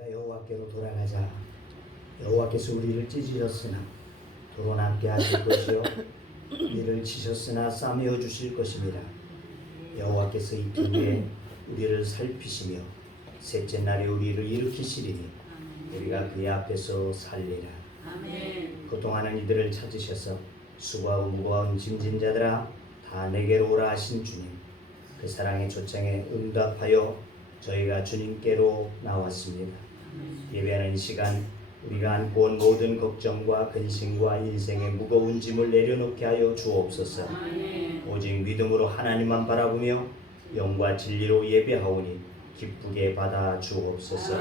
우리가 여호와께로 돌아가자. 여호와께서 우리를 찢으셨으나 도로 남게 하실 것이요 우리를 치셨으나 싸매어 주실 것입니다. 여호와께서 이틀 후에 우리를 살피시며 셋째 날에 우리를 일으키시리니 우리가 그의 앞에서 살리라. 아멘. 고통하는 이들을 찾으셔서 수고하고 무거운 짐진 자들아 다 내게로 오라 하신 주님, 그 사랑의 초청에 응답하여 저희가 주님께로 나왔습니다. 예배하는 시간 우리가 안고 온 모든 걱정과 근심과 인생의 무거운 짐을 내려놓게 하여 주옵소서. 오직 믿음으로 하나님만 바라보며 영과 진리로 예배하오니 기쁘게 받아 주옵소서.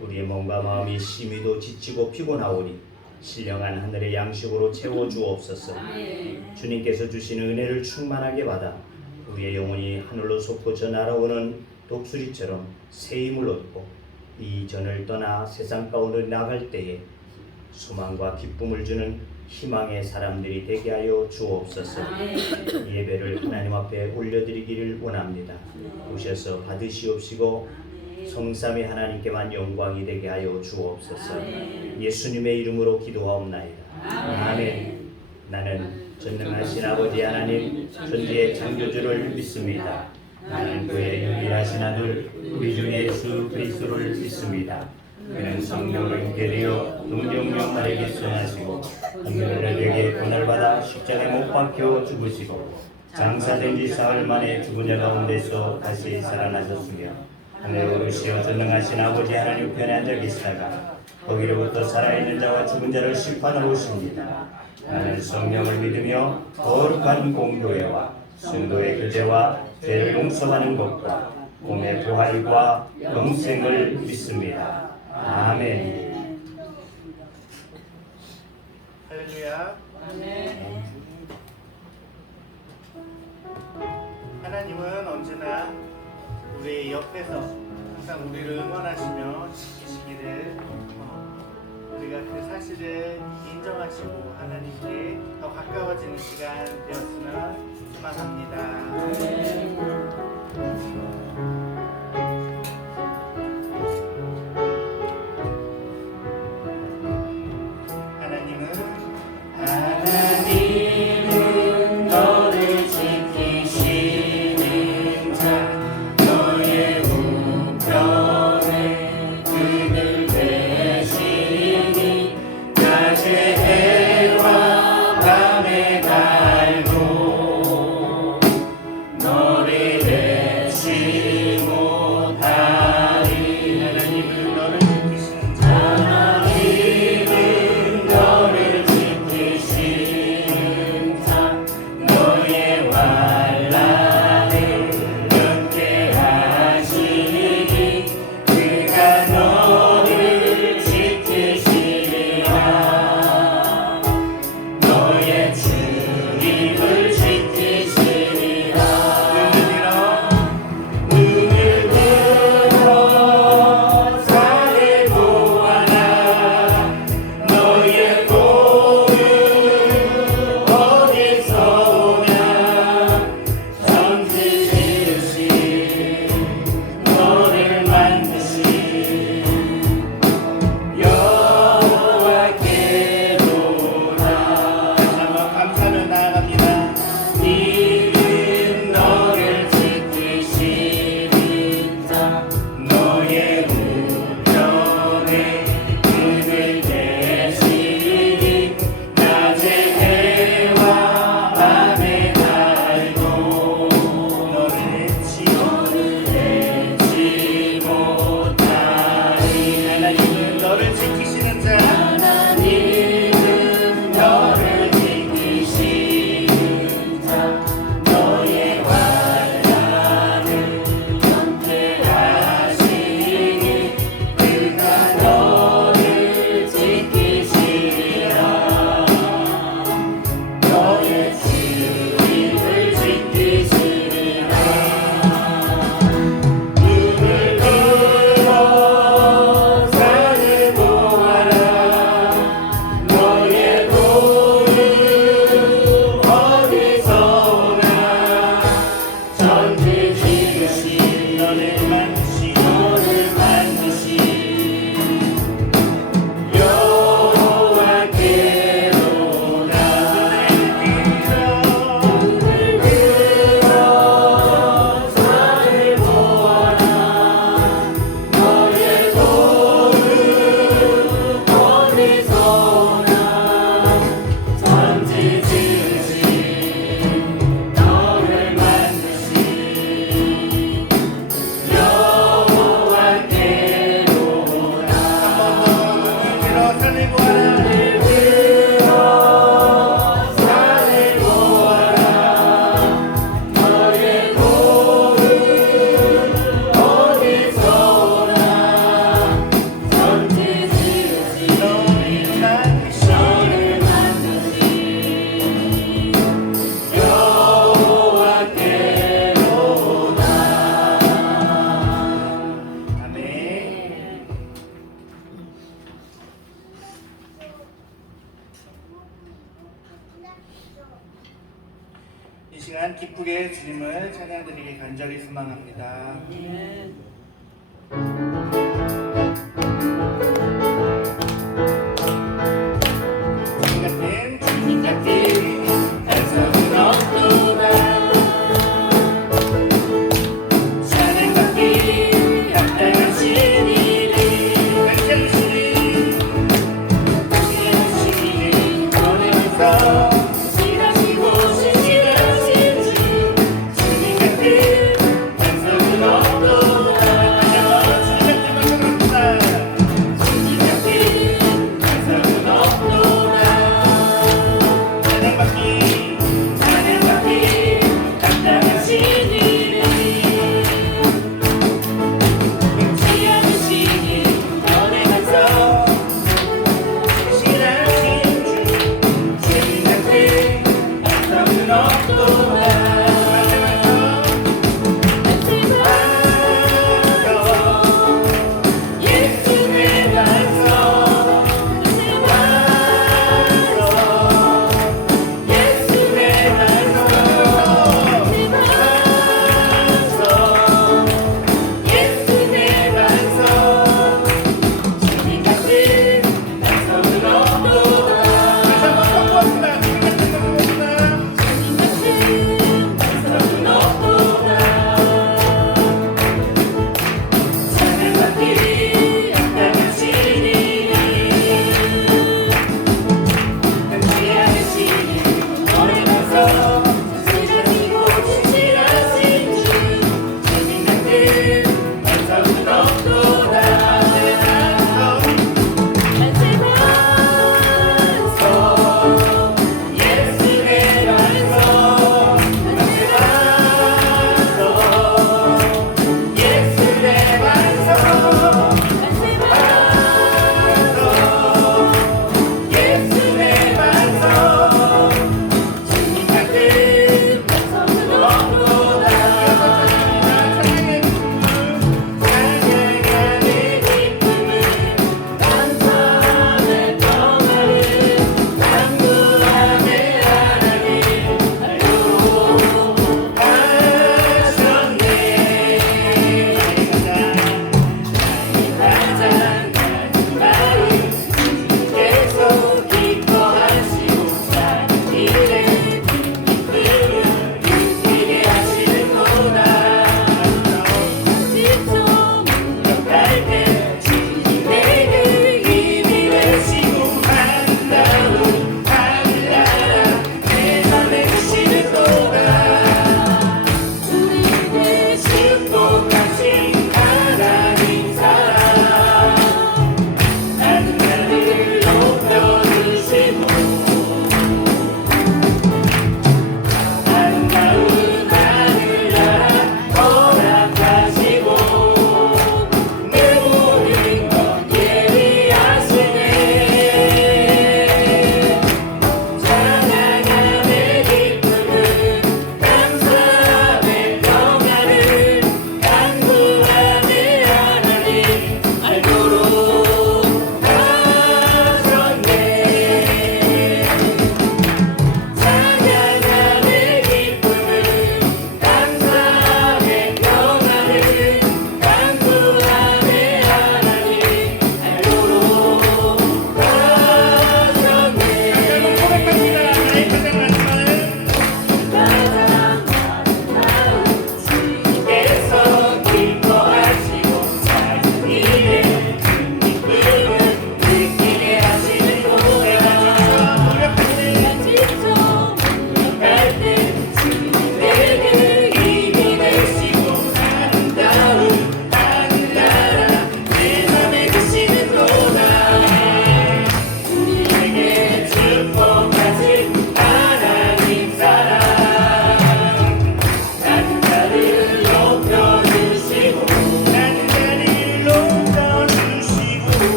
우리의 몸과 마음이 심히도 지치고 피곤하오니 신령한 하늘의 양식으로 채워 주옵소서. 주님께서 주시는 은혜를 충만하게 받아 우리의 영혼이 하늘로 솟구쳐 날아오는 독수리처럼 새 힘을 얻고 이 전을 떠나 세상 가운데 나갈 때에 소망과 기쁨을 주는 희망의 사람들이 되게 하여 주옵소서. 예배를 하나님 앞에 올려드리기를 원합니다. 오셔서 받으시옵시고 성삼위 하나님께만 영광이 되게 하여 주옵소서. 예수님의 이름으로 기도하옵나이다. 아멘. 나는 전능하신 아버지 하나님 천지의 창조주를 믿습니다. 나는 그의 유일하신 아들 우리 주 예수 그리스도를 믿습니다. 그는 성령을 계리어 동정녀 마리아에게 성하시고 한민들에게 권을 받아 십자가에 못 박혀 죽으시고 장사된 지 사흘 만에 죽은 자 가운데서 다시 살아나셨으며 하늘에 오르시어 전능하신 아버지 하나님 편에 앉아 계시다가 거기로부터 살아있는 자와 죽은 자를 심판하러 오십니다. 나는 성령을 믿으며 거룩한 공교회와 성도의 교제와 죄를 용서하는 것과 몸의 부활과 영생을 믿습니다. 아멘. 할렐루야. 아멘. 하나님은 언제나 우리 옆에서 항상 우리를 응원하시며 지키시기를 우리가 그 사실을 인정하시고 하나님께 더 가까워지는 시간 되었으면 소망합니다. 하나님은 너를 지키시는 자 너의 우편에 그늘 되시니 낮에 해와 밤에 달고 너를 내지 못하리. 하나님은 너를 지키시는 자 하나님은 너를 지키시는 자 너의 환난을 넘게 하시니 그가 너를 지키시리라. 너의 주님을 지키시리라. 눈을 들어 산을 보아라. 너의 복은 어디서 오냐. 천지 지으신 너를 만드신 여호와께로다. 한번 감사를 나아갑니다. 이는 너를 지키시는 자 너의 우편에 그늘 되시니 낮에 해와 밤에 달고 너를 내지 못하리. 하나님은 너를 지키시는 자 하나님은 너를 지키시는 자 너의 환난을 넘게 하시니 그가 너를 지키시리라. 너의 주님을 지키시리라. 눈을 들어 산을 보아라. 너의 복은 어디서 오나. 천지 지으신 너를 만드신 너를 만드신 기쁘게 주님을 찬양드리기 간절히 소망합니다. 주님 같은 반석은 없도다 찬양받기 합당하신 이름 당신은 거듭나서 지나시고 신실하신 주 주님 같은 반석은 없도다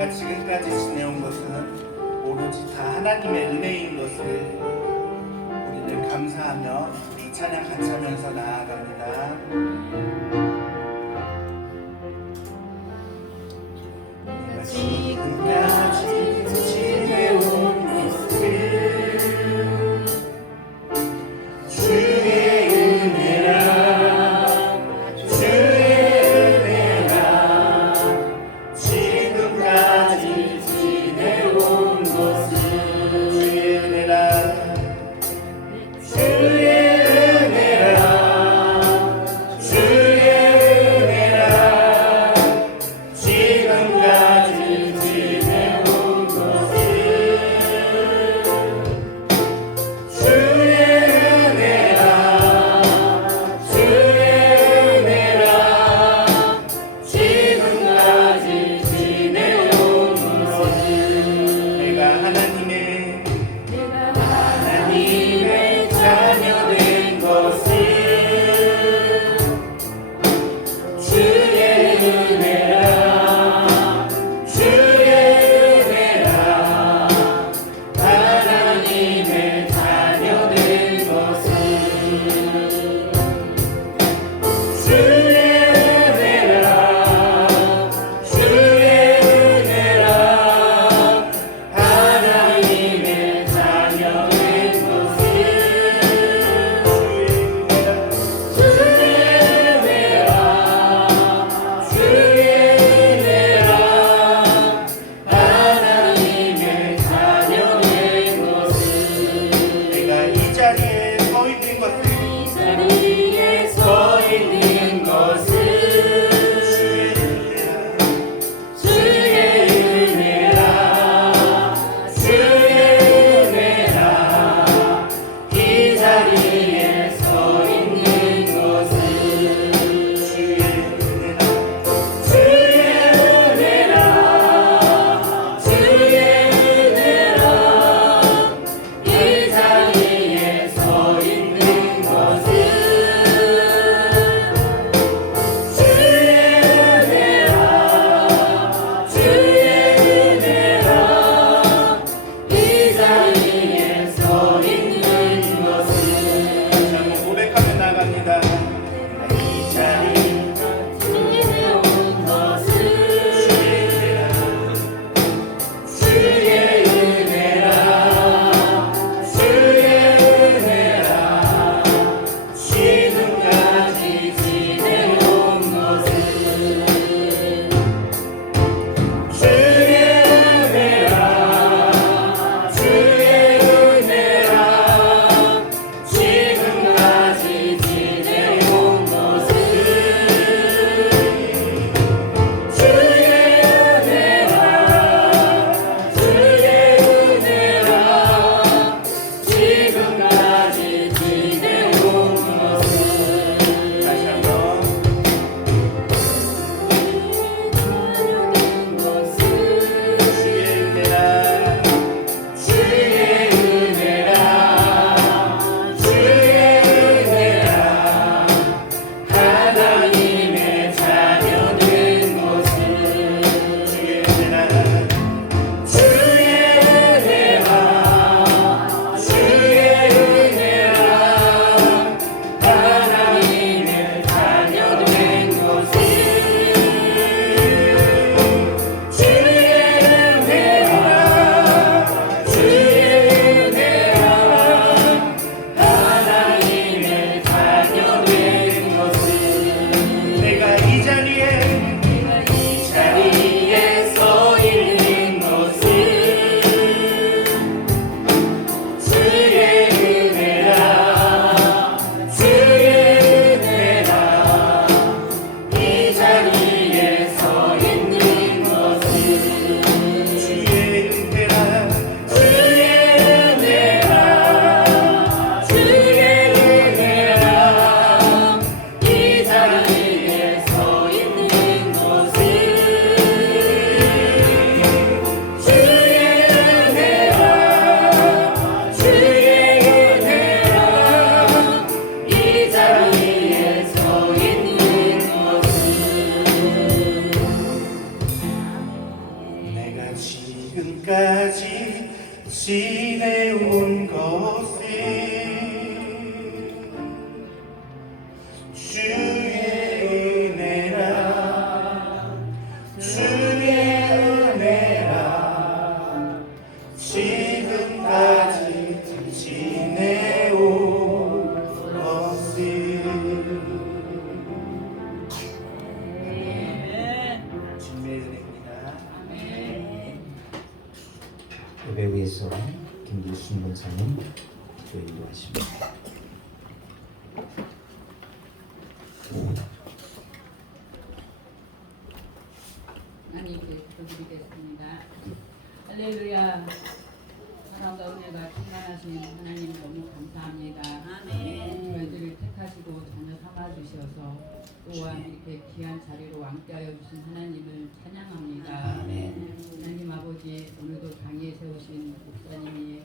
저희가 지금까지 지내온 것은 오로지 다 하나님의 은혜인 것을 우리는 감사하며 이 찬양 같이 하면서 나아갑니다. 내가 지금까지 지내온 것은 주의 은혜라 지금까지 지내온 것은 주의 은혜라 주의 은혜라 권사님 기도 인도하십니다. 하나님께 기도드리겠습니다. 할렐루야. 사랑과 은혜가 충만하신 하나님 너무 감사합니다. 아멘. 저희들을 택하시고 자녀 삼아 주셔서 또한 이렇게 귀한 자리로 왕께하여 주신 하나님을 찬양합니다. 아멘. 하나님 아버지, 오늘도 강의에 세우신 목사님이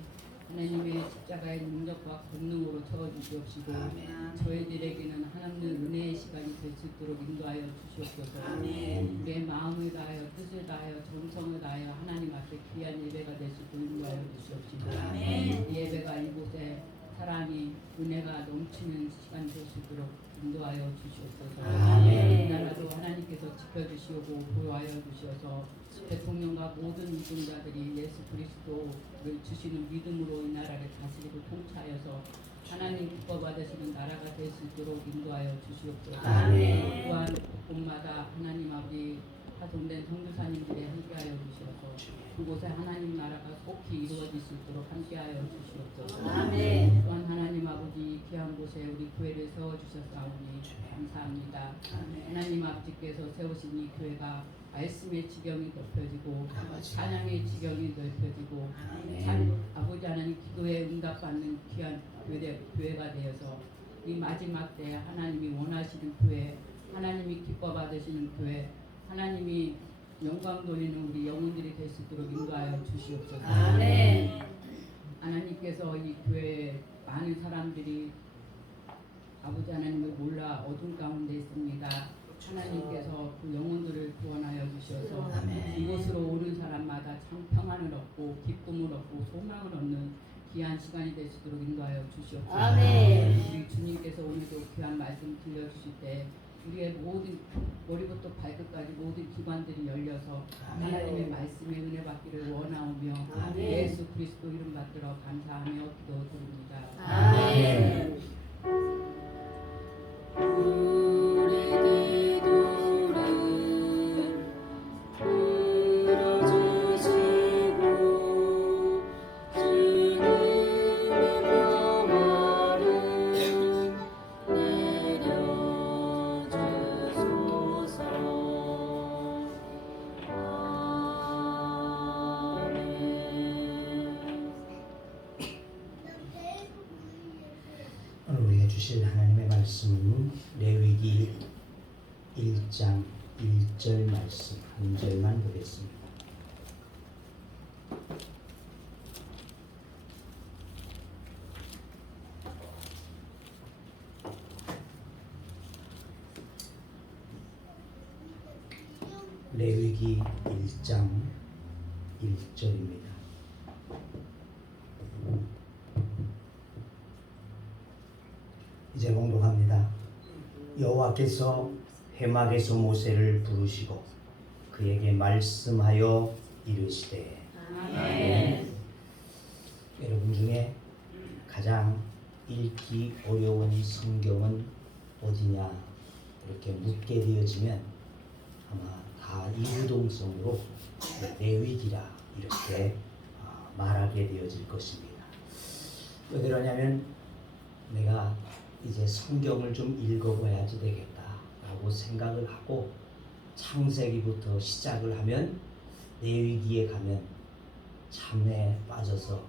하나님의 십자가의 능력과 권능으로 채워주시옵시고 아멘. 저희들에게는 하나님의 은혜의 시간이 될 수 있도록 인도하여 주시옵소서. 아멘. 우리의 마음을 다하여 뜻을 다하여 정성을 다하여 하나님 앞에 귀한 예배가 될 수 있도록 인도하여 주시옵시고 아멘. 이 예배가 이곳에 사랑이 은혜가 넘치는 시간 될 수 있도록 인도하여 주시옵소서. 아멘. 우리나라도 하나님께서 지켜주시고 보호하여 주셔서 대통령과 모든 유종자들이 예수 그리스도를 주시는 믿음으로 이 나라를 다스리고 통치하여서 하나님 기뻐 받으시는 나라가 될 수 있도록 인도하여 주시옵소서. 아멘. 또한 곳마다 하나님 아버지 파송된 선교사님들이 함께하여 주셔서 그곳에 하나님 나라가 속히 이루어질 수 있도록 함께하여 주시옵소서. 아멘. 또한 하나님 아버지 귀한 곳에 우리 교회를 세워주셨사오니 감사합니다. 하나님 아버지께서 세우신 이 교회가 말씀의 지경이 높여지고 찬양의 지경이 넓혀지고 참 아버지 하나님 기도에 응답받는 귀한 교회가 되어서 이 마지막 때 하나님이 원하시는 교회, 하나님이 기뻐 받으시는 교회, 하나님이 영광 돌리는 우리 영혼들이 될 수 있도록 인도하여 주시옵소서. 아멘. 하나님께서 이 교회에 많은 사람들이 아버지 하나님을 몰라 어둠 가운데 있습니다. 하나님께서 그 영혼들을 구원하여 주셔서 아멘. 이곳으로 오는 사람마다 참 평안을 얻고 기쁨을 얻고 소망을 얻는 귀한 시간이 될 수 있도록 인도하여 주시옵소서. 아멘. 우리 주님께서 오늘도 귀한 말씀 들려주실 때 우리의 모든 머리부터 발끝까지 모든 기관들이 열려서 아멘. 하나님의 말씀에 은혜 받기를 원하오며 아멘. 예수 그리스도 이름 받들어 감사하며 기도드립니다. 아멘. 우리 기도를 들어주시고 주님의 평화를 내려주소서. 오늘 우리가 주실 하나님의 말씀은 레위기 1장 1절 말씀 한 절만 보겠습니다. 레위기 1장 1절입니다. 이제 공독합니다. 여호와께서 해막에서 모세를 부르시고 그에게 말씀하여 이르시되. 아멘. 여러분 중에 가장 읽기 어려운 성경은 어디냐 이렇게 묻게 되어지면 아마 다 이유동성으로 레위기라 이렇게 말하게 되어질 것입니다. 왜 그러냐면 내가 이제 성경을 좀 읽어봐야지 되겠다라고 생각을 하고 창세기부터 시작을 하면 레위기에 가면 잠에 빠져서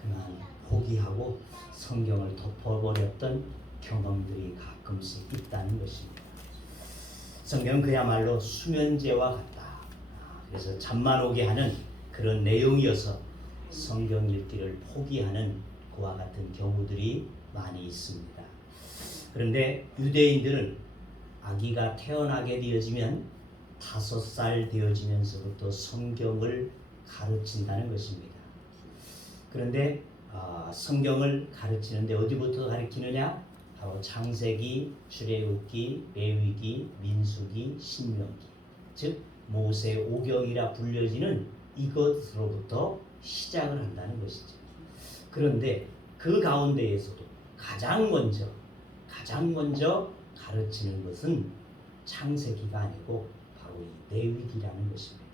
그만 포기하고 성경을 덮어버렸던 경험들이 가끔씩 있다는 것입니다. 성경은 그야말로 수면제와 같다. 그래서 잠만 오게 하는 그런 내용이어서 성경 읽기를 포기하는 그와 같은 경우들이 많이 있습니다. 그런데 유대인들은 아기가 태어나게 되어지면 5살 되어지면서부터 성경을 가르친다는 것입니다. 그런데 성경을 가르치는데 어디부터 가르치느냐? 바로 창세기, 출애굽기, 레위기, 민수기, 신명기, 즉 모세 오경이라 불려지는 이것으로부터 시작을 한다는 것이죠. 그런데 그 가운데에서도 가장 먼저 가르치는 것은 창세기가 아니고 바로 이 레위기라는 것입니다.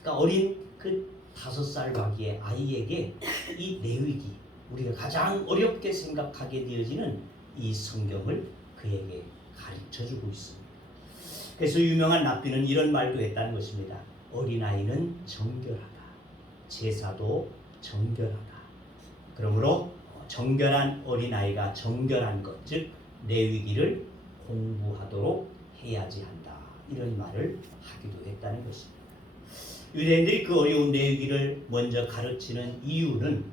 그러니까 어린 그 5살 바기의 아이에게 이 레위기, 우리가 가장 어렵게 생각하게 되어지는 이 성경을 그에게 가르쳐주고 있습니다. 그래서 유명한 랍비는 이런 말도 했다는 것입니다. 어린아이는 정결하다. 제사도 정결하다. 그러므로 정결한 어린아이가 정결한 것, 즉 레위기를 공부하도록 해야지 한다. 이런 말을 하기도 했다는 것입니다. 유대인들이 그 어려운 레위기를 먼저 가르치는 이유는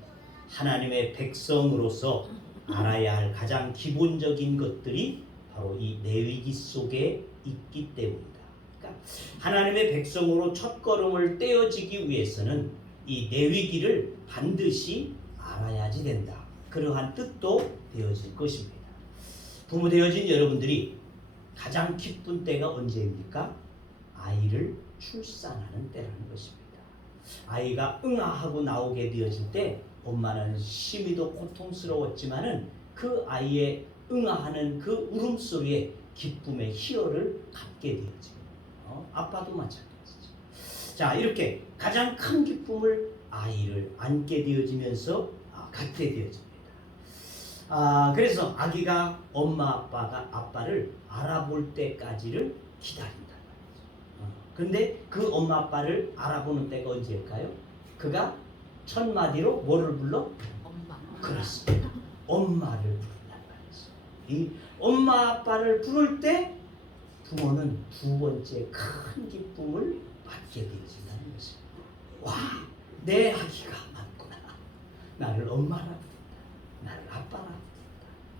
하나님의 백성으로서 알아야 할 가장 기본적인 것들이 바로 이 레위기 속에 있기 때문이다. 그러니까 하나님의 백성으로 첫걸음을 떼어지기 위해서는 이 레위기를 반드시 알아야지 된다. 그러한 뜻도 되어질 것입니다. 부모 되어진 여러분들이 가장 기쁜 때가 언제입니까? 아이를 출산하는 때라는 것입니다. 아이가 응아하고 나오게 되어질 때 엄마는 심히도 고통스러웠지만은 그 아이의 응아하는 그 울음소리에 기쁨의 희열을 갖게 되어지고 아빠도 마찬가지죠. 자, 이렇게 가장 큰 기쁨을 아이를 안게 되어지면서 갖게 되어집니다. 그래서 아기가 엄마 아빠를 알아볼 때까지를 기다린단 말이죠. 그런데 그 엄마 아빠를 알아보는 때가 언제일까요? 그가 첫 마디로 뭐를 불러? 엄마. 그렇습니다. 엄마를 부른단 말이죠. 이 엄마 아빠를 부를 때 부모는 두 번째 큰 기쁨을 받게 되어진다는 것입니다. 와, 내 아기가 맞구나. 나를 엄마라 부른다. 나를 아빠라 부른다.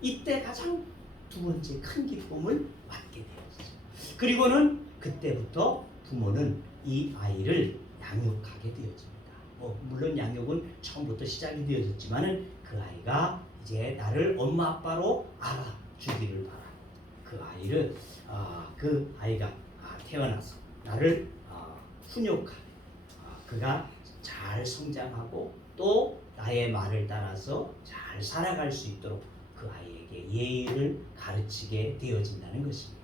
이때 가장 두 번째 큰 기쁨을 받게 되어지죠. 그리고는 그때부터 부모는 이 아이를 양육하게 되어집니다. 물론 양육은 처음부터 시작이 되어졌지만은 그 아이가 이제 나를 엄마 아빠로 알아주기를 바라고 그 아이가 태어나서 나를 훈육하며 그가 잘 성장하고 또 나의 말을 따라서 잘 살아갈 수 있도록 그 아이에게 예의를 가르치게 되어진다는 것입니다.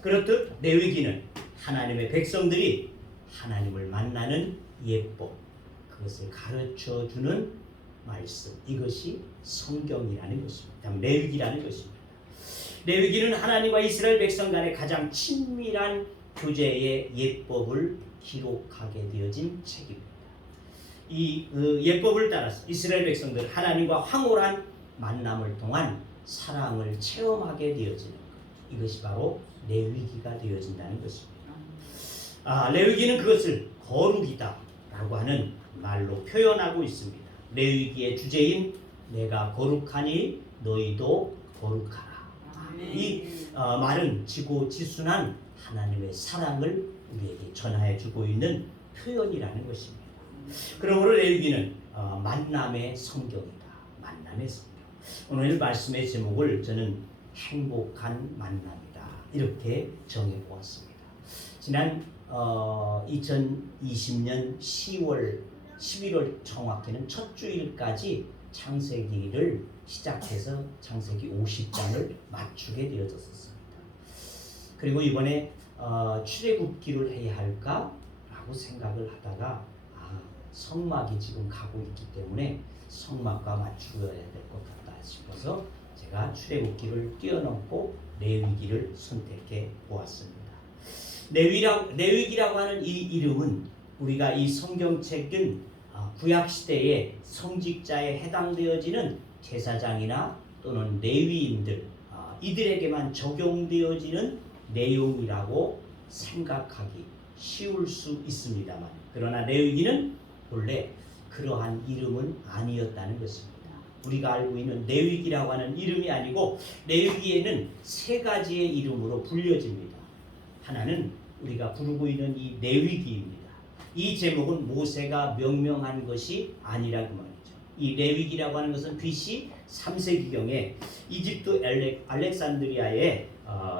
그렇듯 레위기는 하나님의 백성들이 하나님을 만나는 예법, 그것을 가르쳐주는 말씀, 이것이 성경이라는 것입니다. 레위기라는 것입니다. 레위기는 하나님과 이스라엘 백성 간의 가장 친밀한 교제의 예법을 기록하게 되어진 책입니다. 이 예법을 따라서 이스라엘 백성들 하나님과 황홀한 만남을 통한 사랑을 체험하게 되어지는 것, 이것이 바로 레위기가 되어진다는 것입니다. 레위기는 그것을 거룩이다 라고 하는 말로 표현하고 있습니다. 레위기의 주제인 내가 거룩하니 너희도 거룩하라. 이 말은 지고지순한 하나님의 사랑을 우리에게 전하여 주고 있는 표현이라는 것입니다. 그러므로 레위기는 만남의 성경이다. 만남의 성경. 오늘 말씀의 제목을 저는 행복한 만남이다 이렇게 정해보았습니다. 지난 2020년 11월 정확히는 첫 주일까지 창세기를 시작해서 창세기 50장을 맞추게 되어졌습니다. 그리고 이번에 출애굽기를 해야 할까라고 생각을 하다가 성막이 지금 가고 있기 때문에 성막과 맞추어야 될 것 같다 싶어서 제가 출애굽기를 뛰어넘고 레위기를 선택해 보았습니다. 레위기라고 하는 이 이름은 우리가 이 성경책은 구약 시대의 성직자에 해당되어지는 제사장이나 또는 레위인들 이들에게만 적용되어지는 내용이라고 생각하기 쉬울 수 있습니다만, 그러나 레위기는 본래 그러한 이름은 아니었다는 것입니다. 우리가 알고 있는 레위기라고 하는 이름이 아니고 레위기에는 세 가지의 이름으로 불려집니다. 하나는 우리가 부르고 있는 이 레위기입니다. 이 제목은 모세가 명명한 것이 아니라고 말이죠. 이 레위기라고 하는 것은 BC 3세기경에 이집트 알렉산드리아에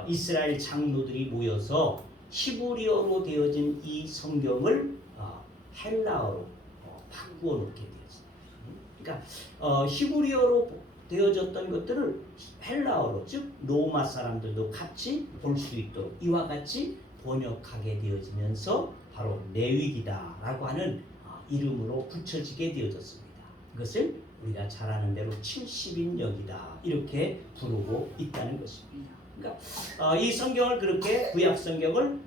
이스라엘 장로들이 모여서 히브리어로 되어진 이 성경을 헬라어로 바꾸어 놓게 되었습니다. 그러니까 히브리어로 되어졌던 것들을 헬라어로, 즉 로마 사람들도 같이 볼 수 있도록 이와 같이 번역하게 되어지면서 바로 레위기다라고 하는 이름으로 붙여지게 되어졌습니다. 이것을 우리가 잘 아는 대로 70인역이다 이렇게 부르고 있다는 것입니다. 그러니까 이 성경을 그렇게 구약 성경을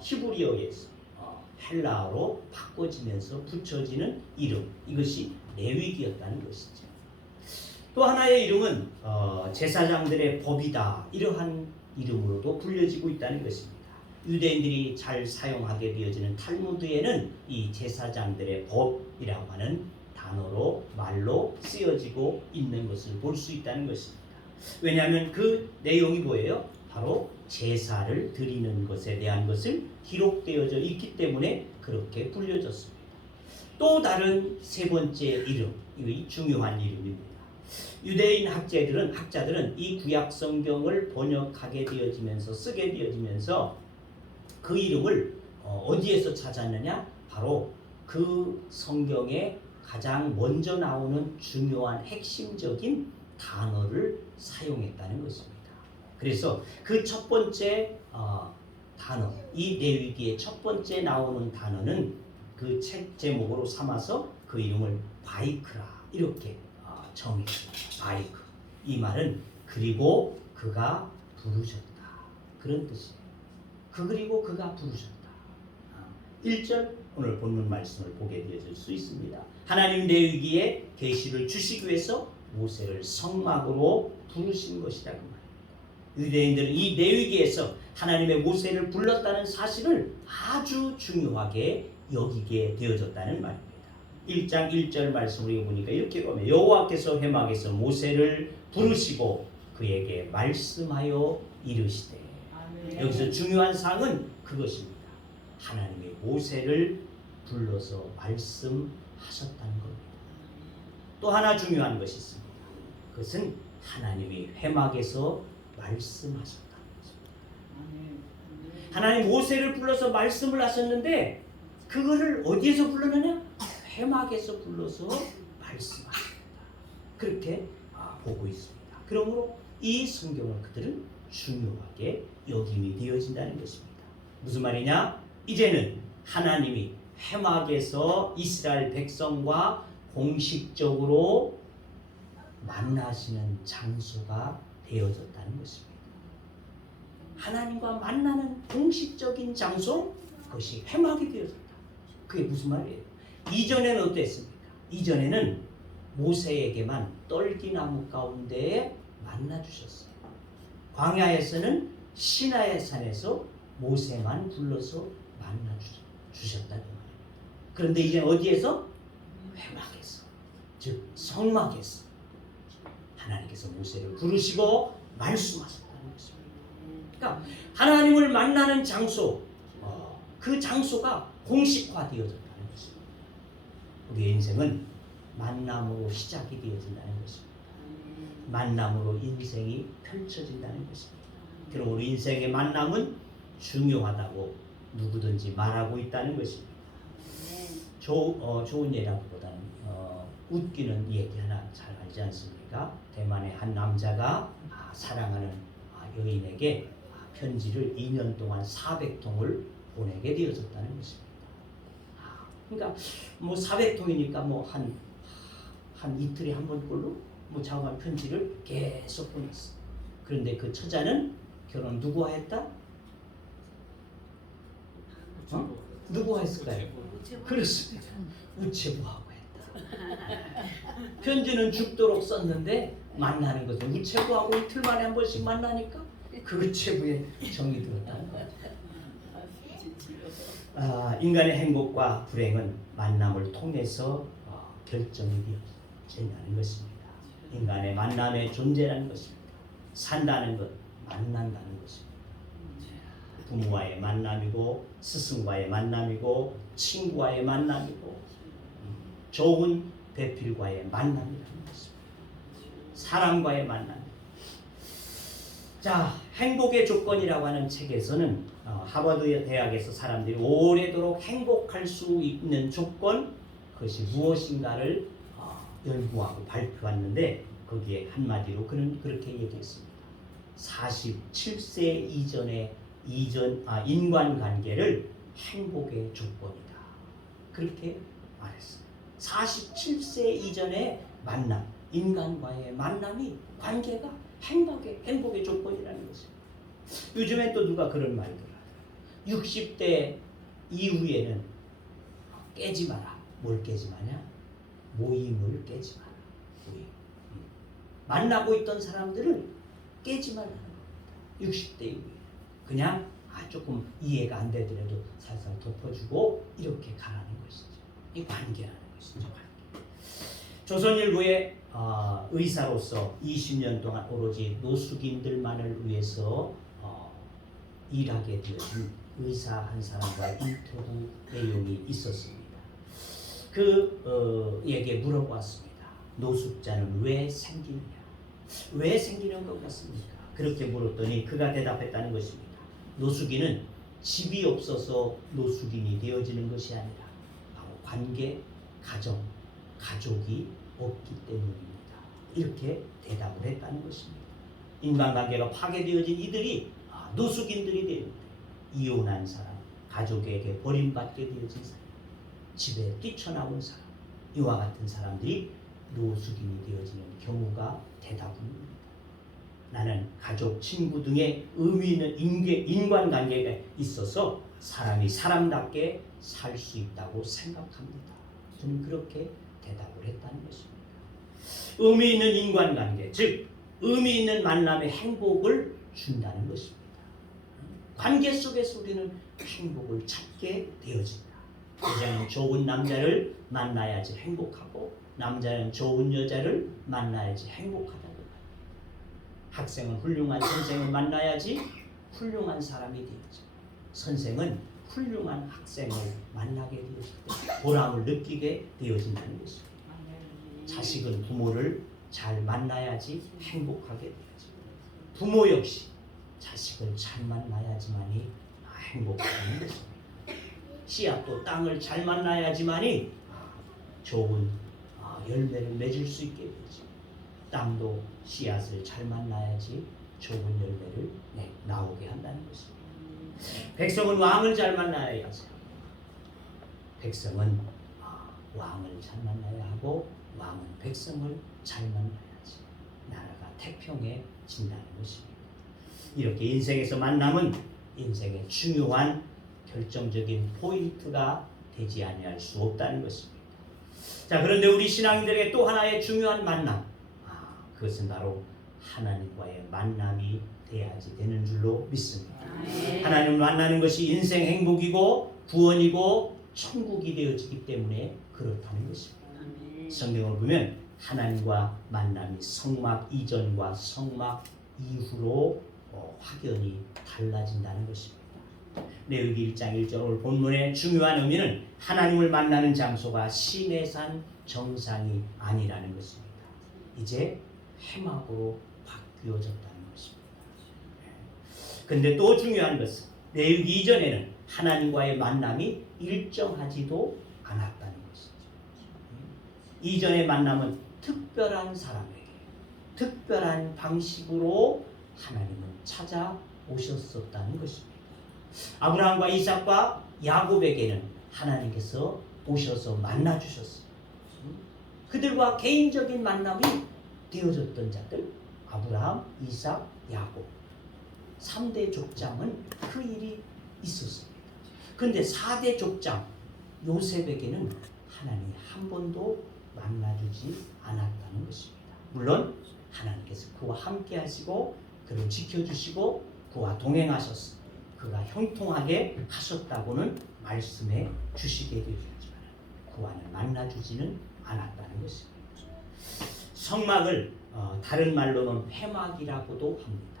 히브리어에서 헬라어로 바꿔지면서 붙여지는 이름, 이것이 레위기였다는 것이죠. 또 하나의 이름은 제사장들의 법이다 이러한 이름으로도 불려지고 있다는 것입니다. 유대인들이 잘 사용하게 되어지는 탈무드에는 이 제사장들의 법이라고 하는 단어로 말로 쓰여지고 있는 것을 볼 수 있다는 것입니다. 왜냐하면 그 내용이 뭐예요? 바로 제사를 드리는 것에 대한 것을 기록되어져 있기 때문에 그렇게 불려졌습니다. 또 다른 세 번째 이름, 이 중요한 이름입니다. 유대인 학자들은 이 구약 성경을 번역하게 되어지면서 쓰게 되어지면서 그 이름을 어디에서 찾았느냐? 바로 그 성경에 가장 먼저 나오는 중요한 핵심적인 단어를 사용했다는 것입니다. 그래서 그 첫 번째 단어, 이 레위기의 첫 번째 나오는 단어는 그 책 제목으로 삼아서 그 이름을 바이크라 이렇게 정했습니다. 바이크. 이 말은 그리고 그가 부르셨다. 그런 뜻이에요. 그리고 그가 부르셨다. 1절 오늘 본문 말씀을 보게 되어질 수 있습니다. 하나님 레위기에 계시를 주시기 위해서 모세를 성막으로 부르신 것이라고 말합니다. 유대인들은 이 레위기에서 하나님의 모세를 불렀다는 사실을 아주 중요하게 여기게 되어졌다는 말입니다. 1장 1절 말씀을 보니까 이렇게 보면 여호와께서 회막에서 모세를 부르시고 그에게 말씀하여 이르시되, 여기서 중요한 사항은 그것입니다. 하나님이 모세를 불러서 말씀하셨다는 겁니다. 또 하나 중요한 것이 있습니다. 그것은 하나님이 회막에서 말씀하셨다는 것입니다. 하나님 모세를 불러서 말씀을 하셨는데 그거를 어디에서 불렀느냐? 회막에서 불러서 말씀하셨다. 그렇게 보고 있습니다. 그러므로 이 성경을 그들은 중요하게 여김이 되어진다는 것입니다. 무슨 말이냐? 이제는 하나님이 회막에서 이스라엘 백성과 공식적으로 만나시는 장소가 되어졌다는 것입니다. 하나님과 만나는 공식적인 장소, 그것이 회막이 되어졌다. 그게 무슨 말이에요? 이전에는 어땠습니까? 이전에는 모세에게만 떨기나무 가운데 만나 주셨어요. 광야에서는 시나의 산에서 모세만 불러서 만나 주셨다는 말이에요. 그런데 이제 어디에서? 회막에서, 즉 성막에서 하나님께서 모세를 부르시고 말씀하셨다는 것입니다. 그러니까 하나님을 만나는 장소, 그 장소가 공식화되어졌다는 것입니다. 우리의 인생은 만남으로 시작이 되어진다는 것입니다. 만남으로 인생이 펼쳐진다는 것입니다. 그러므로 인생의 만남은 중요하다고 누구든지 말하고 있다는 것입니다. 좋은 예라기보다는 웃기는 얘기 하나 잘 알지 않습니까? 대만의 한 남자가 사랑하는 여인에게 편지를 2년 동안 400통을 보내게 되어졌다는 것입니다. 그러니까 뭐 400통이니까 뭐 한 이틀에 한 번꼴로 뭐 자그마한 편지를 계속 보냈어. 그런데 그 처자는 결혼 누구와 했다? 누구와 했을까요? 그렇습니다. 우체부하고 했다. 편지는 죽도록 썼는데 만나는 것은 우체부하고 이틀 만에 한 번씩 만나니까 그 우체부에 정이 들었다는 거예요. 인간의 행복과 불행은 만남을 통해서 결정이 되어진다는 것입니다. 인간의 만남의 존재라는 것입니다. 산다는 것, 만난다는 것입니다. 부모와의 만남이고 스승과의 만남이고 친구와의 만남이고 좋은 배필과의 만남이라는 것입니다. 사람과의 만남. 자, 행복의 조건이라고 하는 책에서는 하버드 대학에서 사람들이 오래도록 행복할 수 있는 조건, 그것이 무엇인가를 연구하고 발표했는데 거기에 한마디로 그는 그렇게 얘기했습니다. 47세 이전의 인간관계를 행복의 조건이다. 그렇게 말했어요. 47세 이전의 만남, 인간과의 만남이 관계가 행복의 조건이라는 것이에요. 요즘엔 또 누가 그런 말들을 하더라고요. 60대 이후에는 깨지 마라. 뭘 깨지 마냐? 모임을 깨지 마라. 모임. 만나고 있던 사람들을 깨지 말라는 겁니다. 60대 이후에 그냥 조금 이해가 안 되더라도 살살 덮어주고 이렇게 가라는 것이죠. 이 관계라는 것이죠. 관계. 조선일보의 의사로서 20년 동안 오로지 노숙인들만을 위해서 일하게 되어진 의사 한 사람과 인터뷰 내용이 있었습니다. 그에게 물어봤습니다. 노숙자는 왜 생기느냐? 왜 생기는 것 같습니까? 그렇게 물었더니 그가 대답했다는 것입니다. 노숙인은 집이 없어서 노숙인이 되어지는 것이 아니라 바로 관계, 가정, 가족이 없기 때문입니다. 이렇게 대답을 했다는 것입니다. 인간관계가 파괴되어진 이들이 노숙인들이 되는데 이혼한 사람, 가족에게 버림받게 되어진 사람, 집에 뛰쳐나온 사람, 이와 같은 사람들이 노숙인이 되어지는 경우가 대다수입니다. 나는 가족, 친구 등의 의미 있는 인간관계가 있어서 사람이 사람답게 살 수 있다고 생각합니다. 저는 그렇게 대답을 했다는 것입니다. 의미 있는 인간관계, 즉 의미 있는 만남의 행복을 준다는 것입니다. 관계 속에서 우리는 행복을 찾게 되어진다. 여자는 좋은 남자를 만나야지 행복하고 남자는 좋은 여자를 만나야지 행복하다고 합니다. 학생은 훌륭한 선생을 만나야지 훌륭한 사람이 되어져. 선생은 훌륭한 학생을 만나게 되어질 때 보람을 느끼게 되어진다는 것입니다. 자식은 부모를 잘 만나야지 행복하게 되어져. 부모 역시 자식을 잘 만나야지만이 행복하다는 것입니다. 씨앗도 땅을 잘 만나야지만이 좋은 열매를 맺을 수 있게 되죠. 땅도 씨앗을 잘 만나야지 좋은 열매를 나오게 한다는 것입니다. 백성은 왕을 잘 만나야 하죠. 백성은 왕을 잘 만나야 하고 왕은 백성을 잘 만나야지 나라가 태평해진다는 것입니다. 이렇게 인생에서 만남은 인생의 중요한 결정적인 포인트가 되지 아니할 수 없다는 것입니다. 자, 그런데 우리 신앙인들에게 또 하나의 중요한 만남, 그것은 바로 하나님과의 만남이 돼야지 되는 줄로 믿습니다. 하나님을 만나는 것이 인생 행복이고 구원이고 천국이 되어지기 때문에 그렇다는 것입니다. 성경을 보면 하나님과 만남이 성막 이전과 성막 이후로 확연히 달라진다는 것입니다. 레위기 1장 1절 오늘 본문의 중요한 의미는 하나님을 만나는 장소가 시내산 정상이 아니라는 것입니다. 이제 해막으로 바뀌어졌다는 것입니다. 그런데 또 중요한 것은 레위기 이전에는 하나님과의 만남이 일정하지도 않았다는 것이죠. 이전의 만남은 특별한 사람에게 특별한 방식으로 하나님은 찾아오셨었다는 것입니다. 아브라함과 이삭과 야곱에게는 하나님께서 오셔서 만나주셨어요. 그들과 개인적인 만남이 되어졌던 자들 아브라함, 이삭, 야곱 3대 족장은 그 일이 있었습니다. 그런데 4대 족장 요셉에게는 하나님이 한 번도 만나주지 않았다는 것입니다. 물론 하나님께서 그와 함께 하시고 그를 지켜주시고 그와 동행하셨습니다. 그가 형통하게 하셨다고는 말씀해 주시게 되었지만 그와는 만나주지는 않았다는 것입니다. 성막을 다른 말로는 회막이라고도 합니다.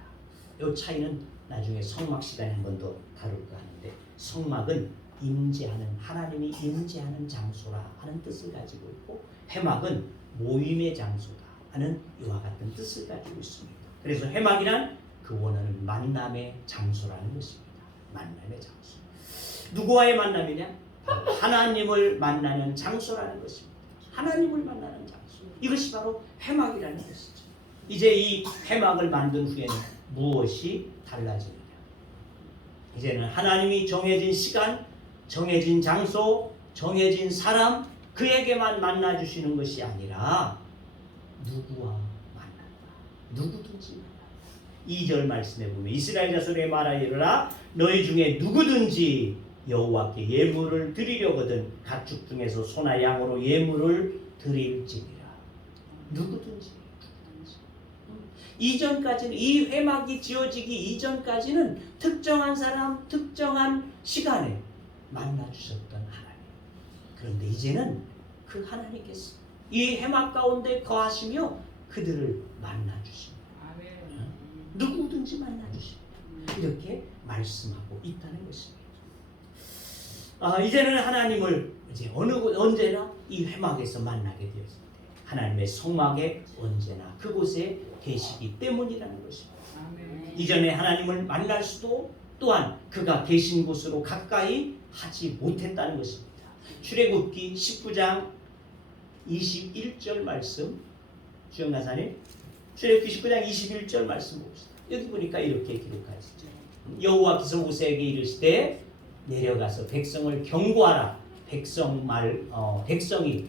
이 차이는 나중에 성막 시간에 한 번 더 다룰까 하는데 성막은 임재하는 하나님이 임재하는 장소라 하는 뜻을 가지고 있고 회막은 모임의 장소다 하는 이와 같은 뜻을 가지고 있습니다. 그래서 회막이란 그 원하는 만남의 장소라는 것입니다. 만남의 장소. 누구와의 만남이냐? 하나님을 만나는 장소라는 것입니다. 하나님을 만나는 장소. 이것이 바로 회막이라는 것이죠. 이제 이 회막을 만든 후에는 무엇이 달라지느냐? 이제는 하나님이 정해진 시간, 정해진 장소, 정해진 사람, 그에게만 만나 주시는 것이 아니라 누구와 만난다. 누구든지 만난다. 2절 말씀에 보면 이스라엘 자손에게 말하리라 너희 중에 누구든지 여호와께 예물을 드리려거든 가축 중에서 소나 양으로 예물을 드릴지니라. 누구든지. 이전까지는 이 회막이 지어지기 이전까지는 특정한 사람, 특정한 시간에 만나 주셨던 하나님. 그런데 이제는 그 하나님께서 이 회막 가운데 거하시며 그들을 만나 주십니다. 아멘. 누구든지 만나 주십니다. 이렇게 말씀하고 있다는 것입니다. 이제는 하나님을 이제 언제나 이 회막에서 만나게 되었습니다. 하나님의 성막에 언제나 그곳에 계시기 때문이라는 것입니다. 아멘. 이전에 하나님을 만날 수도 또한 그가 계신 곳으로 가까이 하지 못했다는 것입니다. 출애굽기 19장 21절 말씀 주영 나사님 출애굽기 19장 21절 말씀 봅시다. 여기 보니까 이렇게 기록하시죠. 여호와께서 모세에게 이르시되 내려가서 백성을 경고하라. 백성이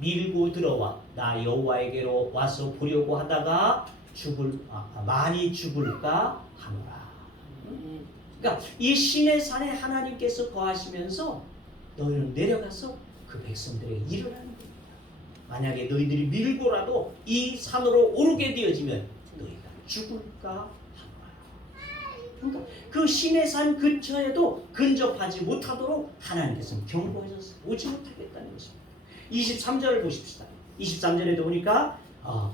밀고 들어와 나 여호와에게로 와서 보려고 하다가 많이 죽을까 하노라. 그러니까 이 시내 산에 하나님께서 거하시면서 너희는 내려가서 그 백성들에게 일어나는 겁니다. 만약에 너희들이 밀고라도 이 산으로 오르게 되어지면 너희가 죽을까 하노라. 그러니까 그 시내 산 근처에도 근접하지 못하도록 하나님께서는 경고하셨어요. 오지 못하겠다는 것입니다. 23절을 보십시다. 23절에도 보니까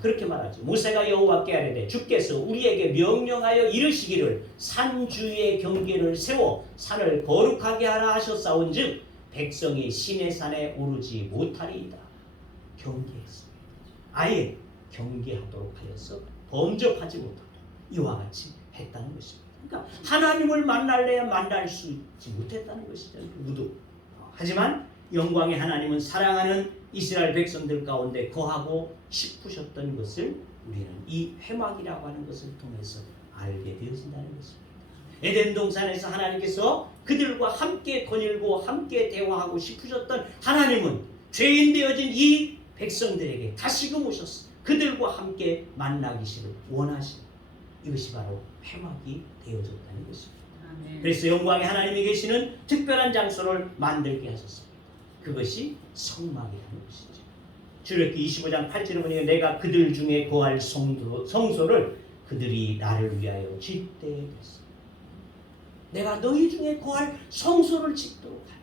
그렇게 말하죠. 모세가 여호와께 아뢰되 주께서 우리에게 명령하여 이르시기를 산 주위에 경계를 세워 산을 거룩하게 하라 하셨사온즉 백성이 시내 산에 오르지 못하리이다. 경계했습니다. 아예 경계하도록 하여서 범접하지 못하도록 이와 같이 했다는 것입니다. 그러니까 하나님을 만날래야 만날 수 있지 못했다는 것이죠. 누구도. 하지만 영광의 하나님은 사랑하는 이스라엘 백성들 가운데 거하고 싶으셨던 것을 우리는 이 회막이라고 하는 것을 통해서 알게 되어진다는 것입니다. 에덴 동산에서 하나님께서 그들과 함께 거닐고 함께 대화하고 싶으셨던 하나님은 죄인 되어진 이 백성들에게 다시금 오셔서 그들과 함께 만나기를 원하십니다. 이것이 바로 회막이 되어졌다는 것입니다. 아멘. 그래서 영광의 하나님이 계시는 특별한 장소를 만들게 하셨습니다. 그것이 성막이라는 것이죠. 출애굽기 25장 8절에 보니 내가 그들 중에 거할 성소를 그들이 나를 위하여 짓되 했습니다. 내가 너희 중에 거할 성소를 짓도록 하라.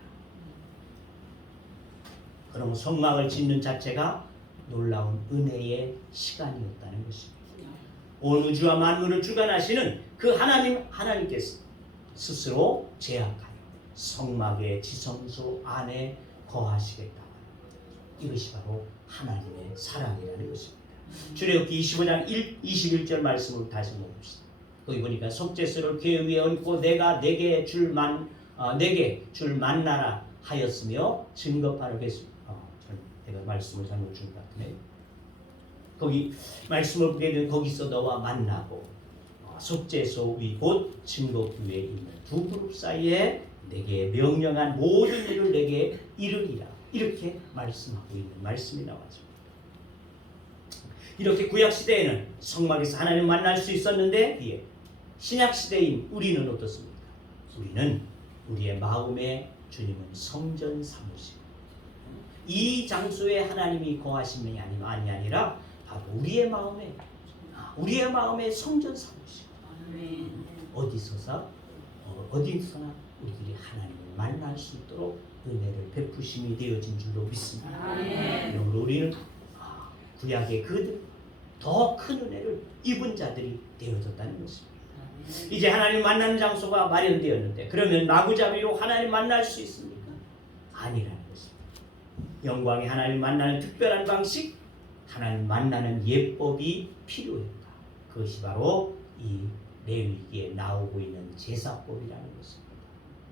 그럼 성막을 짓는 자체가 놀라운 은혜의 시간이었다는 것입니다. 온 우주와 만물을 주관하시는 그 하나님께서 스스로 제약하여 성막의 지성소 안에 거하시겠다. 이것이 바로 하나님의 사랑이라는 것입니다. 출애굽기 25장 21절 말씀을 다시 봅시다. 거기 보니까 속죄소를 궤 위에 얹고 내게 줄 만나라 하였으며 증거판을 내가 말씀을 잘못 준 것 같네. 거기 말씀을 보게 되면 거기서 너와 만나고 속죄소 위 곧 증거교회에 있는 두 그룹 사이에 내게 명령한 모든 일을 내게 이르리라. 이렇게 말씀하고 있는 말씀이 나와죠. 이렇게 구약시대에는 성막에서 하나님을 만날 수 있었는데 신약시대인 우리는 어떻습니까? 우리는 우리의 마음에 주님은 성전 삼으시고 이 장소에 하나님이 거하심이 아니라 바로 우리의 마음에 성전 삼으시고 어디서나 우리들이 하나님을 만날 수 있도록 은혜를 베푸심이 되어진 줄로 믿습니다. 그러므로 우리는 구약의 더 큰 은혜를 입은 자들이 되어졌다는 것입니다. 이제 하나님 만나는 장소가 마련되었는데 그러면 마구잡이로 하나님 만날 수 있습니까? 아니라는 것입니다. 영광의 하나님 만나는 특별한 방식, 하나님 만나는 예법이 필요했다. 그것이 바로 이 레위기에 나오고 있는 제사법이라는 것입니다.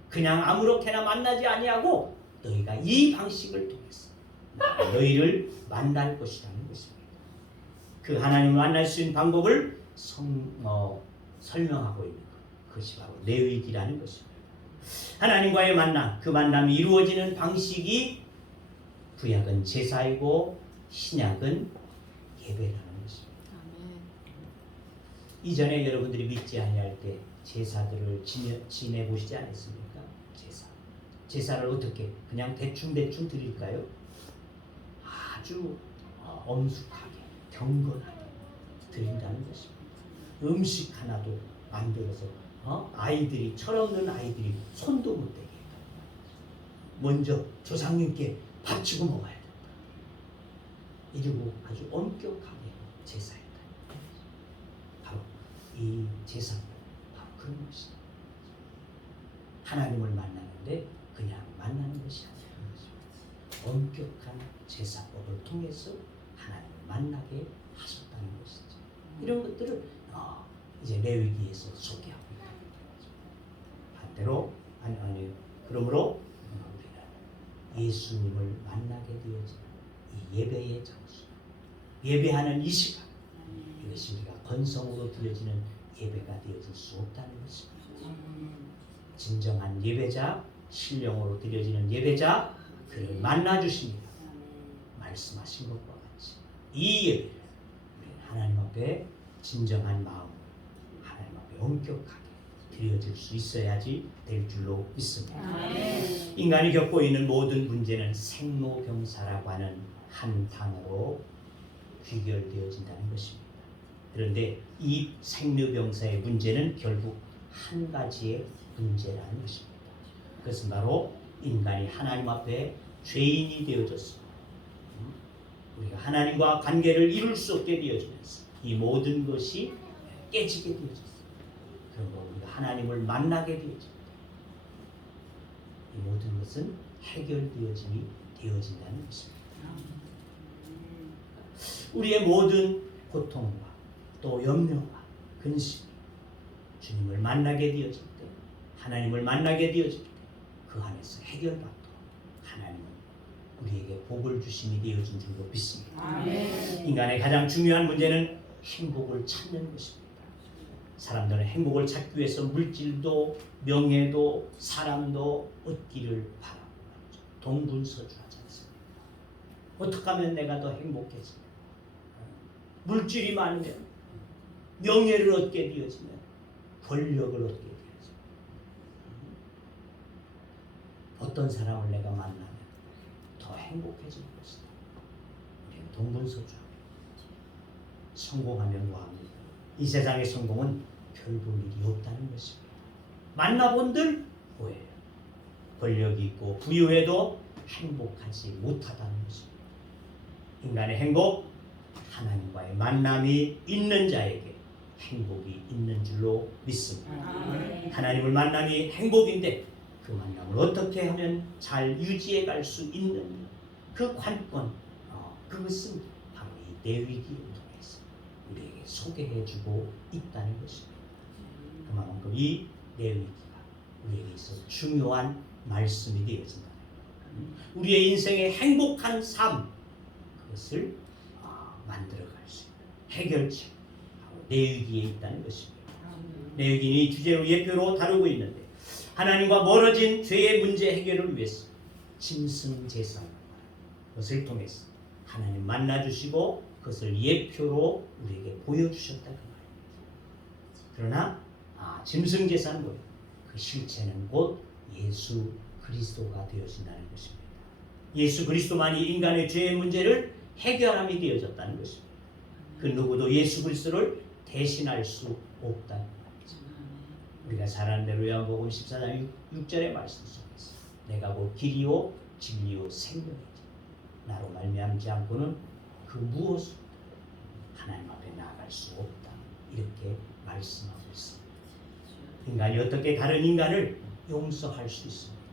그냥 아무렇게나 만나지 아니하고 너희가 이 방식을 통해서 너희를 만날 것이라는 것입니다. 그 하나님을 만날 수 있는 방법을 설명하고 있는 그것이 바로 레위기라는 것입니다. 하나님과의 만남, 그 만남이 이루어지는 방식이 구약은 제사이고 신약은 예배라는 것입니다. 이전에 여러분들이 믿지 아니할 때 제사들을 지내 보시지 않았습니까? 제사를 어떻게 그냥 대충 드릴까요? 아주 엄숙하게 경건하게 드린다는 것입니다. 음식 하나도 안 들어서 아이들이 철없는 아이들이 손도 못 대게 먼저 조상님께 바치고 먹어야 된다. 이러고 아주 엄격하게 제사했다. 바로 이 제사 바로 그런 것이다. 하나님을 만나는데 그냥 만나는 것이 아니라는 것입니다. 엄격한 제사법을 통해서 하나님을 만나게 하셨다는 것이죠. 이런 것들을 이제 레위기에서 소개하고 있다는 거죠. 반대로 그러므로 우리는 예수님을 만나게 되어지는 이 예배의 장소, 예배하는 이 시간, 이것이 우리가 건성으로 드려지는 예배가 되어질 수 없다는 것입니다. 진정한 예배자, 신령으로 드려지는 예배자, 그를 만나 주십니다. 말씀하신 것과 같이 이 예배를 우리는 하나님 앞에 진정한 마음으로 하나님 앞에 엄격하게 드려질 수 있어야지 될 줄로 믿습니다. 인간이 겪고 있는 모든 문제는 생로병사라고 하는 한 단어로 귀결되어진다는 것입니다. 그런데 이 생로병사의 문제는 결국 한 가지의 문제라는 것입니다. 그것은 바로 인간이 하나님 앞에 죄인이 되어졌습니다. 우리가 하나님과 관계를 이룰 수 없게 되어지면서 이 모든 것이 깨지게 되어졌습니다. 그러므로 우리가 하나님을 만나게 되어집니다. 이 모든 것은 해결되어짐이 되어진다는 것입니다. 우리의 모든 고통과 또 염려와 근심이 주님을 만나게 되어질 때, 하나님을 만나게 되어질 때 그 안에서 해결받고 하나님은 우리에게 복을 주심이 되어진 줄로 믿습니다. 인간의 가장 중요한 문제는 행복을 찾는 것입니다. 사람들은 행복을 찾기 위해서 물질도 명예도 사람도 얻기를 바라고 동분서주하지 않습니다. 어떻게 하면 내가 더 행복해지냐? 물질이 많으면, 명예를 얻게 되어지면, 권력을 얻게 되어지면, 어떤 사람을 내가 만나면 더 행복해질 것이다. 우리는 동분서주합니다. 성공하면 뭐합니까? 이 세상의 성공은 별 볼 일이 없다는 것입니다. 만나본들 뭐예요? 권력이 있고 부유해도 행복하지 못하다는 것입니다. 인간의 행복, 하나님과의 만남이 있는 자에게 행복이 있는 줄로 믿습니다. 하나님을 만남이 행복인데 그 만남을 어떻게 하면 잘 유지해 갈 수 있는 그 관건, 그것은 바로 이 레위기를 통해서 우리에게 소개해주고 있다는 것입니다. 그만큼 이 레위기가 우리에게 있어서 중요한 말씀이 되어진다. 우리의 인생의 행복한 삶, 그것을 만들어갈 수 있는 해결책, 바로 레위기에 있다는 것입니다. 레위기는 이 주제로 예표로 다루고 있는데, 하나님과 멀어진 죄의 문제 해결을 위해서 짐승제사라고 하는 것을 통해서 하나님 만나주시고 그것을 예표로 우리에게 보여주셨다 그 말입니다. 그러나 짐승제사는 뭐예요? 그 실체는 곧 예수 그리스도가 되어진다는 것입니다. 예수 그리스도만이 인간의 죄의 문제를 해결함이 되어졌다는 것입니다. 그 누구도 예수 그리스도를 대신할 수 없다는 것입니다. 우리가 잘 아는 대로 요한복음 14장 6절의 말씀 속에서 내가 곧 길이요 진리요 생명이지 나로 말미암지 않고는 그 무엇을 하나님 앞에 나아갈 수 없다, 이렇게 말씀하고 있습니다. 인간이 어떻게 다른 인간을 용서할 수 있습니까?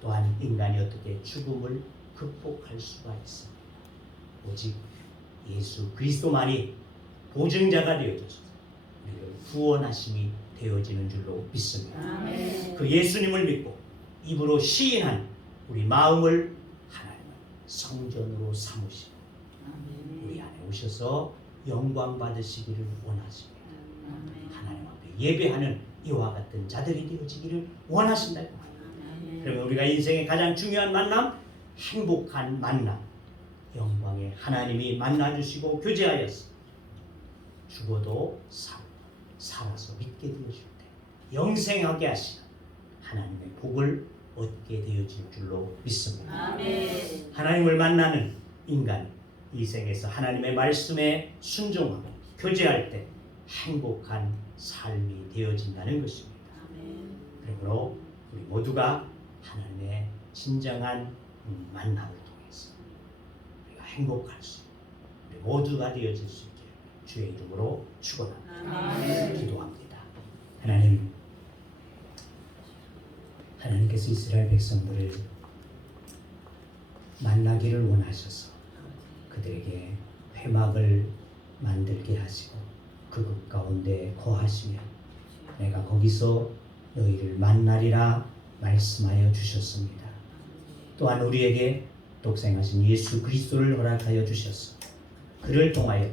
또한 인간이 어떻게 죽음을 극복할 수가 있습니까? 오직 예수 그리스도만이 보증자가 되어져서 우리를 구원하심이 되어지는 줄로 믿습니다. 그 예수님을 믿고 입으로 시인한 우리 마음을 하나님은 성전으로 삼으시고 우리 안에 오셔서 영광 받으시기를 원하십니다. 하나님 앞에 예배하는 이와 같은 자들이 되어지기를 원하신다고 합니다. 그러면 우리가 인생의 가장 중요한 만남, 행복한 만남, 영광의 하나님이 만나주시고 교제하였어. 죽어도 살아서 믿게 되어줄 때 영생하게 하시는 하나님의 복을 얻게 되어질 줄로 믿습니다. 아멘. 하나님을 만나는 인간 이 생에서 하나님의 말씀에 순종하고 교제할 때 행복한 삶이 되어진다는 것입니다. 아멘. 그러므로 우리 모두가 하나님의 진정한 만남을 통해서 우리가 행복할 수 있는 우리 모두가 되어질 수 있게 주의 이름으로 축원합니다. 아멘. 기도합니다. 하나님께서 이스라엘 백성들을 만나기를 원하셔서 그들에게 회막을 만들게 하시고 그것 가운데 거하시며 내가 거기서 너희를 만나리라 말씀하여 주셨습니다. 또한 우리에게 독생하신 예수 그리스도를 허락하여 주셨어. 그를 통하여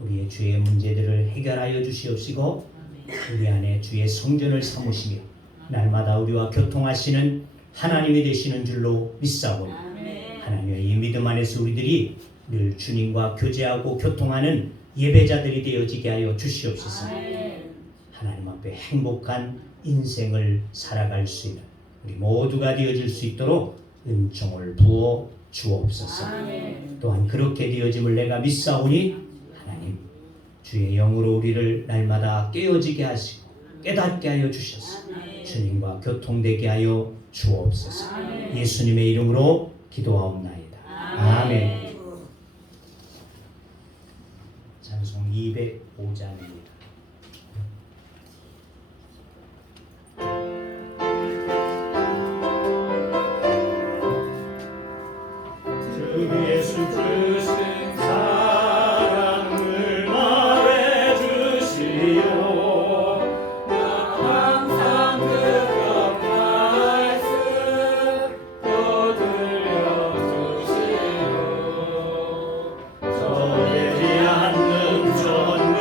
우리의 죄의 문제들을 해결하여 주시옵시고 우리 안에 주의 성전을 삼으시며 날마다 우리와 교통하시는 하나님이 되시는 줄로 믿사오니 하나님의 이 믿음 안에서 우리들이 늘 주님과 교제하고 교통하는 예배자들이 되어지게 하여 주시옵소서. 하나님 앞에 행복한 인생을 살아갈 수 있는 우리 모두가 되어질 수 있도록 은총을 부어 주옵소서. 또한 그렇게 되어짐을 내가 믿사오니 하나님 주의 영으로 우리를 날마다 깨어지게 하시고 깨닫게 하여 주셔서 주님과 교통되게 하여 주옵소서. 예수님의 이름으로 기도하옵나이다. 아멘. 찬송 205장입니다. 주 예수 주신 사랑을 말해주시오. 항상 그것 말씀 또 들려주시오. 저되지 않는 전금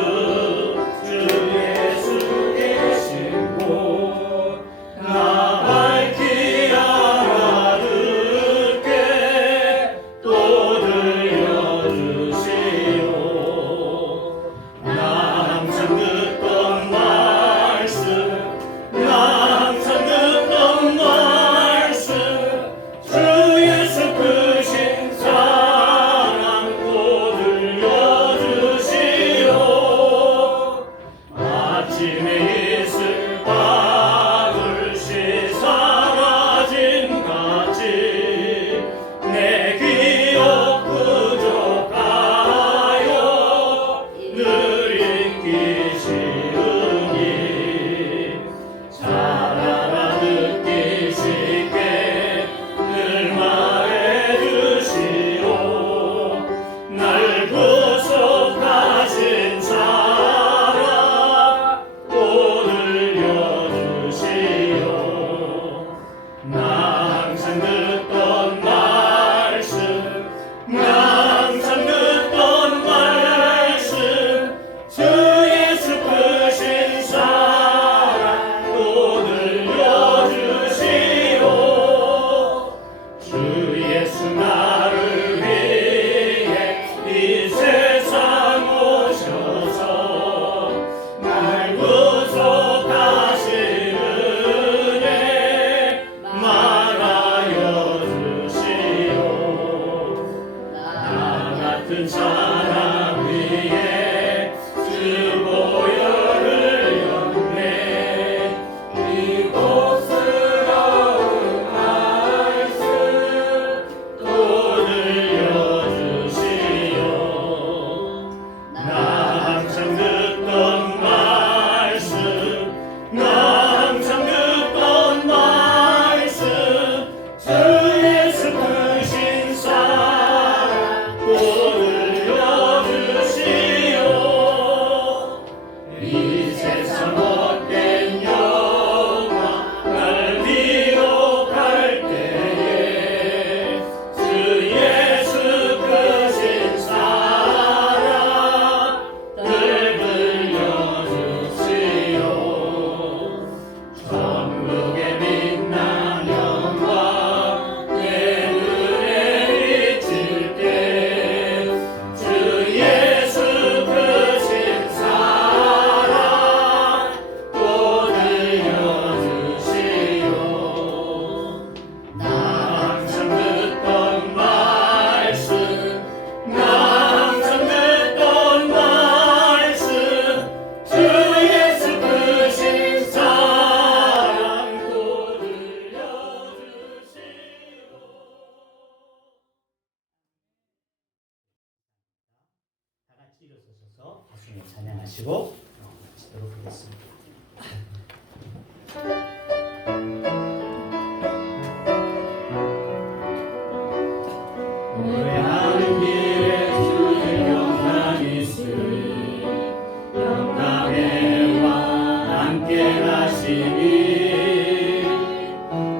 함께 가시니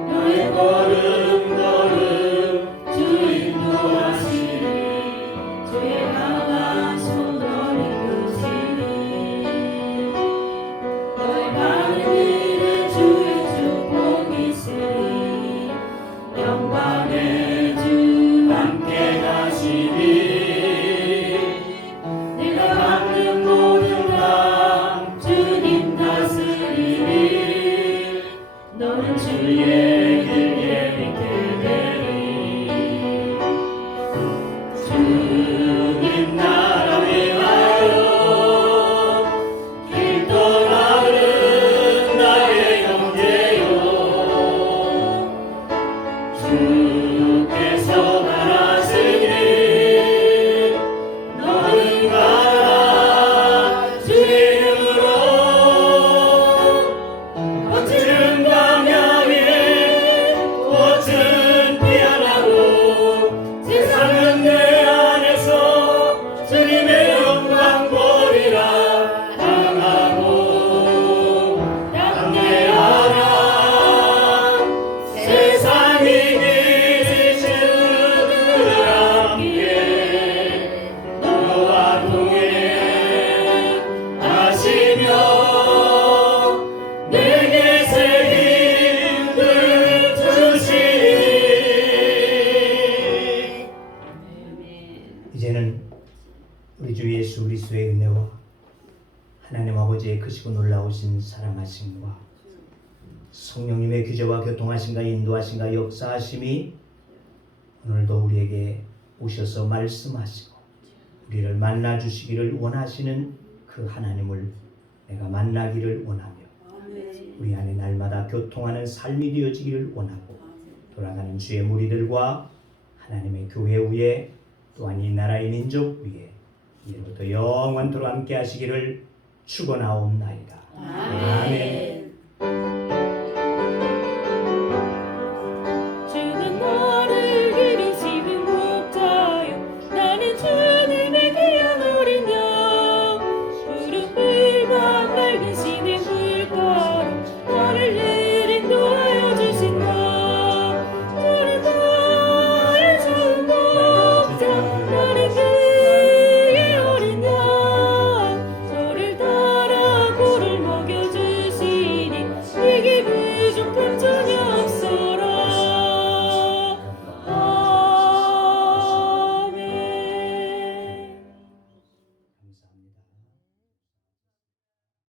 너의 걸음걸음 주 인도하시니 주의 강한 손을 이끄시니 너의 가는 길은 주의 축복이 있으니 영광의 주 함께 가시니 내가 밟는 모든 강 주님 다스리니 너는 주의 길 예비게 되리 주님 나라 위하여 길 떠나는 나의 형제여 주께서 말하시니 너는 가라 주의 이름으로 거칠은 광야 위에 꽃은 피어나고 세상은 내 안에서 주님의 영광 보리라 향하고 담대하라 세상이 이기신 그들 함께 너와 동행하시며 내게 새 힘을 주시니 이제는 우리 주 예수 그리스도의 은혜와 하나님 아버지의 크시고 놀라우신 사랑하심과 성령님의 규제와 교통하심과 인도하심과 역사하심이 오늘도 우리에게 오셔서 말씀하시고 우리를 만나 주시기를 원하시는 그 하나님을 내가 만나기를 원하며 우리 안에 날마다 교통하는 삶이 되어지기를 원하고 돌아가는 주의 무리들과 하나님의 교회 위에 또한 이 나라의 민족 위에 이로부터 영원토록 함께 하시기를 축원하옵나이다. 아멘.